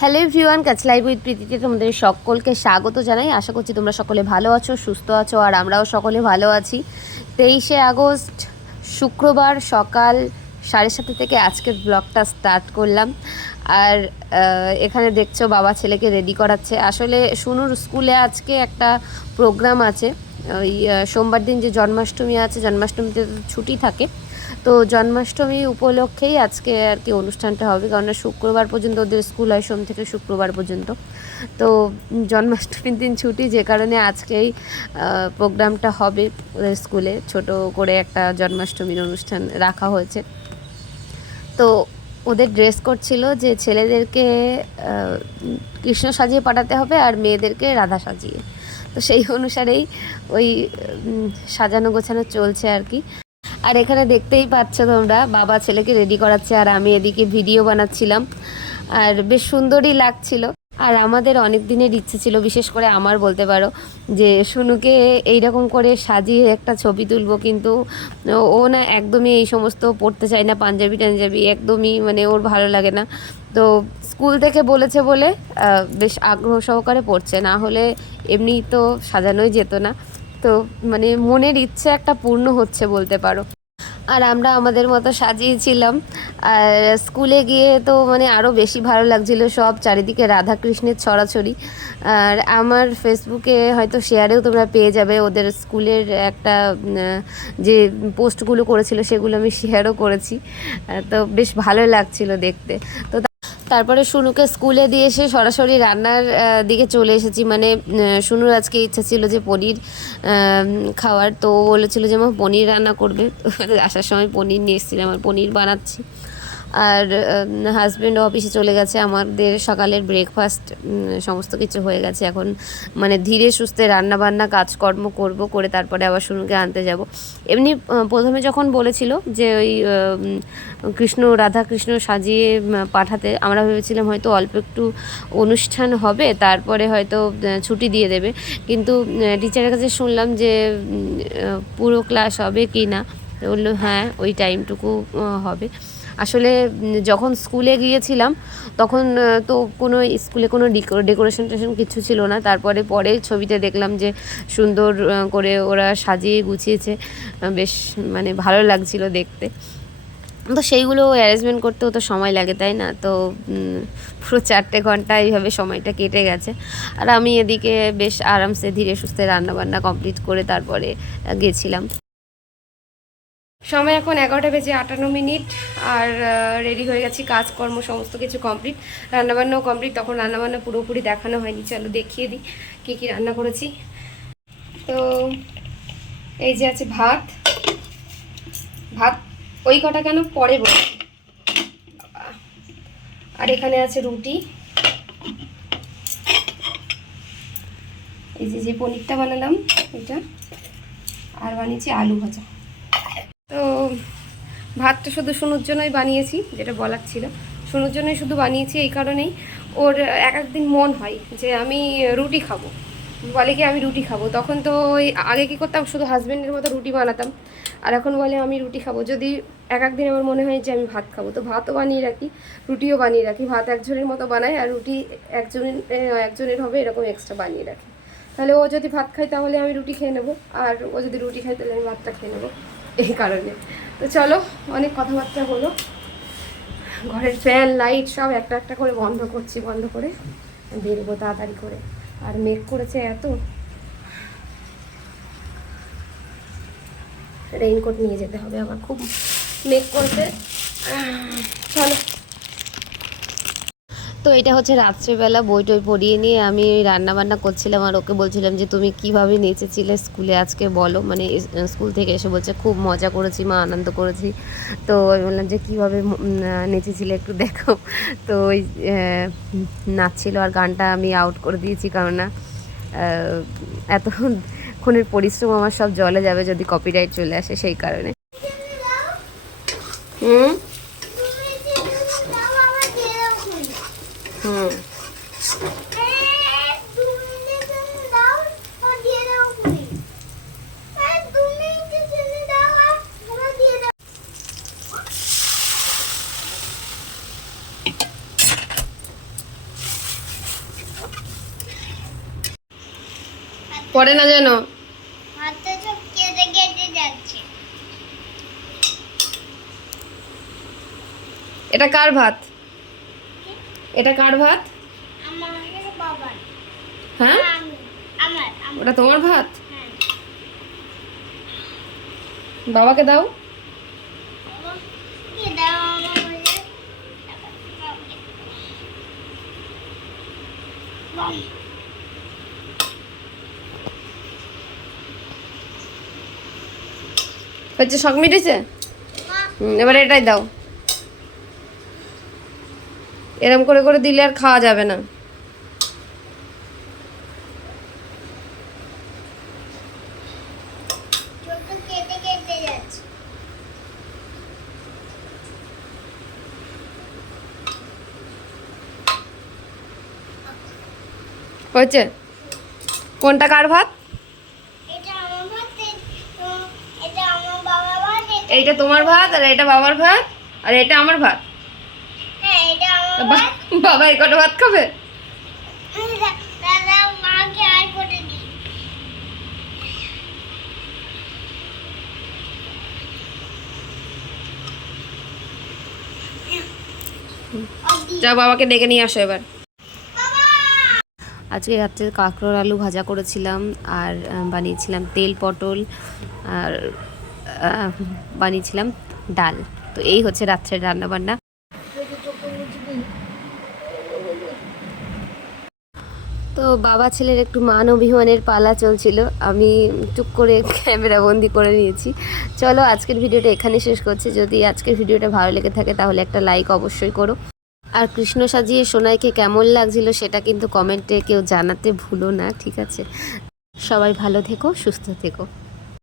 Hello everyone catch live with প্রীতিতে তোমাদের সকলকে স্বাগত জানাই। আশা করছি তোমরা সকলে ভালো আছো, সুস্থ আছো, আর আমরাও সকলে ভালো আছি। তেইশে আগস্ট, শুক্রবার সকাল সাড়ে সাতটা থেকে আজকের ব্লগটা স্টার্ট করলাম। আর এখানে দেখছ বাবা ছেলেকে রেডি করাচ্ছে। আসলে সুনুর স্কুলে আজকে একটা প্রোগ্রাম আছে। ওই সোমবার দিন যে জন্মাষ্টমী আছে, জন্মাষ্টমীতে তো ছুটি থাকে। তো জন্মাষ্টমী উপলক্ষেই আজকে আর কি অনুষ্ঠানটা হবে কারণ শুক্রবার পর্যন্ত ওদের স্কুল হয়, সোম থেকে শুক্রবার পর্যন্ত। তো জন্মাষ্টমীর দিন ছুটি, যে কারণে আজকেই প্রোগ্রামটা হবে ওদের স্কুলে। ছোট করে একটা জন্মাষ্টমীর অনুষ্ঠান রাখা হয়েছে। তো ওদের ড্রেস কোড ছিল যে ছেলেদেরকে কৃষ্ণ সাজিয়ে পাঠাতে হবে আর মেয়েদেরকে রাধা সাজিয়ে। তো সেই অনুসারেই ওই সাজানো গোছানো চলছে আর কি। আর এখানে দেখতেই পাচ্ছ তোমরা, বাবা ছেলেকে রেডি করাচ্ছে আর আমি এদিকে ভিডিও বানাচ্ছিলাম। আর বেশ সুন্দরই লাগছিল। আর আমাদের অনেক দিনের ইচ্ছে ছিল, বিশেষ করে আমার বলতে পারো, যে শুনুকে এইরকম করে সাজিয়ে একটা ছবি তুলবো, কিন্তু ও না একদমই এই সমস্ত পড়তে চায় না, পাঞ্জাবি টাঞ্জাবি, একদমই মানে ওর ভালো লাগে না। তো স্কুল থেকে বলেছে বলে বেশ আগ্রহ সহকারে পড়ছে, না হলে এমনি তো সাজানোই যেত না। তো মানে মনের ইচ্ছে একটা পূর্ণ হচ্ছে বলতে পারো। আর আমরা আমাদের মতো সাজিয়েছিলাম। আর স্কুলে গিয়ে তো মানে আরও বেশি ভালো লাগছিল সব চারিদিকে রাধা কৃষ্ণের ছড়াছড়ি। আর আমার ফেসবুকে হয়তো শেয়ারেও তোমরা পেয়ে যাবে ওদের স্কুলের একটা যে পোস্টগুলো করেছিল সেগুলো আমি শেয়ারও করেছি। তো বেশ ভালো লাগছিল দেখতে। তো তারপরে শুনুকে স্কুলে দিয়ে এসে সরাসরি রান্নার দিকে চলে এসেছি। মানে শুনুর আজকে ইচ্ছা ছিল যে পনির খাওয়ার। তো বলেছিল যে আমার পনির রান্না করবে। আসার সময় পনির নিয়ে এসেছিলাম আর পনির বানাচ্ছি। আর হাজব্যান্ড অফিসে চলে গেছে। আমাদের সকালের ব্রেকফাস্ট সমস্ত কিছু হয়ে গেছে এখন। মানে ধীরে সুস্থে রান্না বান্না কাজকর্ম করব, করে তারপরে আবার শুনুকে আনতে যাব। এমনি প্রথমে যখন বলেছিল যে ওই কৃষ্ণ রাধা কৃষ্ণ সাজিয়ে পাঠাতে, আমরা ভেবেছিলাম হয়তো অল্প একটু অনুষ্ঠান হবে, তারপরে হয়তো ছুটি দিয়ে দেবে। কিন্তু টিচারের কাছে শুনলাম যে পুরো ক্লাস হবে কি না? বলল হ্যাঁ ওই টাইমটুকু হবে। আসলে যখন স্কুলে গিয়েছিলাম, তখন তো কোনো স্কুলে কোনো ডেকোরেশন টেশন কিছু ছিল না। তারপরে পরে ছবিতে দেখলাম যে, সুন্দর করে ওরা সাজিয়ে গুছিয়েছে। বেশ মানে ভালো লাগছিল দেখতে। তো সেইগুলো অ্যারেঞ্জমেন্ট করতেও তো সময় লাগে, তাই না? তো পুরো চারটে ঘণ্টা এইভাবে সময়টা কেটে গেছে। আর আমি এদিকে বেশ আরামসে ধীরে সুস্থে রান্নাবান্না কমপ্লিট করে তারপরে গেছিলাম। সময় এখন এগারোটা বেজে আটান্ন মিনিট আর রেডি হয়ে গেছি কাজকর্ম, সমস্ত কিছু কমপ্লিট রান্নাবান্নাও কমপ্লিট তখন রান্নাবান্না পুরোপুরি দেখানো হয়নি। চলো দেখিয়ে দিই কী কী রান্না করেছি। তো এই যে আছে ভাত। ভাত ওই কটা কেন? পরে বলি আর এখানে আছে রুটি। এই যে যে পনিরটা বানালাম, এটা। আর বানিয়েছি আলু ভাজা। তো ভাতটা শুধু শুনুর জন্যই বানিয়েছি, যেটা বলার ছিল। শুনুর জন্যই শুধু বানিয়েছি এই কারণেই। ওর এক একদিন মন হয় যে আমি রুটি খাব। বলে কি আমি রুটি খাব? তখন তো ওই আগে কী করতাম? শুধু হাজব্যান্ডের মতো রুটি বানাতাম। আর এখন বলে আমি রুটি খাব। যদি এক একদিন আমার মনে হয় যে আমি ভাত খাব, তো ভাতও বানিয়ে রাখি, রুটিও বানিয়ে রাখি। ভাত একজনের মতো বানাই আর রুটি একজনের একজনের হবে এরকম এক্সট্রা বানিয়ে রাখি। তাহলে ও যদি ভাত খায়, তাহলে আমি রুটি খেয়ে নেব। আর ও যদি রুটি খায়, তাহলে আমি ভাতটা খেয়ে নেব। এই কারণে। তো চলো, অনেক কথাবার্তা হলো। ঘরের ফ্যান লাইট সব একটা একটা করে বন্ধ করছি, বন্ধ করে। বেরবো তাড়াতাড়ি করে। আর মেঘ করেছে এত। রেইনকোট নিয়ে যেতে হবে আবার। খুব মেঘ করতে চলো। তো এটা হচ্ছে রাত্রেবেলা বই টই পড়িয়ে নিয়ে আমি রান্না বান্না করছিলাম আর ওকে বলছিলাম যে, তুমি কীভাবে নেচেছিলে স্কুলে আজকে বলো? মানে স্কুল থেকে এসে বলছে, খুব মজা করেছি, মা, আনন্দ করেছি। তো আমি বললাম যে, কীভাবে নেচেছিলে একটু দেখো। তো ওই নাচছিল আর গানটা আমি আউট করে দিয়েছি কারণ না এতক্ষণের পরিশ্রম আমার সব জলে যাবে যদি কপিরাইট চলে আসে সেই কারণে। হুম? পড়ে না যেন? এটা কার ভাত? এটা কার ভাত? হ্যাঁ? আমার ওটা তোমার ভাত? হ্যাঁ। বাবাকে দাও। দাও আমার বলে হচ্ছে শখ মিটেছে? এবার এটাই দাও। এরম করে করে দিলে আর খাওয়া যাবে না। হয়েছে? কোনটা কার ভাত এটা আমার ভাত এ- তো- এটা আমার বাবা ভাত এটা- এইটা তোমার ভাত আর এটা বাবার ভাত আর এটা আমার ভাত। হ্যাঁ এটা আমার বা- ভাত। বাবা এই কটা ভাত খাবে? যা বাবাকে ডেকে নিয়ে আসো এবার। আজকে রাত্রে কাঁকরোর আলু ভাজা করেছিলাম আর বানিয়েছিলাম তেল পটল আর বানিয়েছিলাম ডাল। তো এই হচ্ছে রাত্রের রান্না বান্না তো বাবা ছেলের একটু মান অভিমানের পালা চলছিল। আমি টুক করে ক্যামেরা বন্দি করে নিয়েছি। চলো আজকের ভিডিওটা এখানে শেষ করছি। যদি আজকের ভিডিওটা ভালো লেগে থাকে তাহলে একটা লাইক অবশ্যই করো। আর কৃষ্ণ সাজিয়ে সোনাইকে কেমন লাগছিল সেটা কিন্তু কমেন্টে কেউ জানাতে ভুলো না, ঠিক আছে? সবাই ভালো থেকো, সুস্থ থেকো।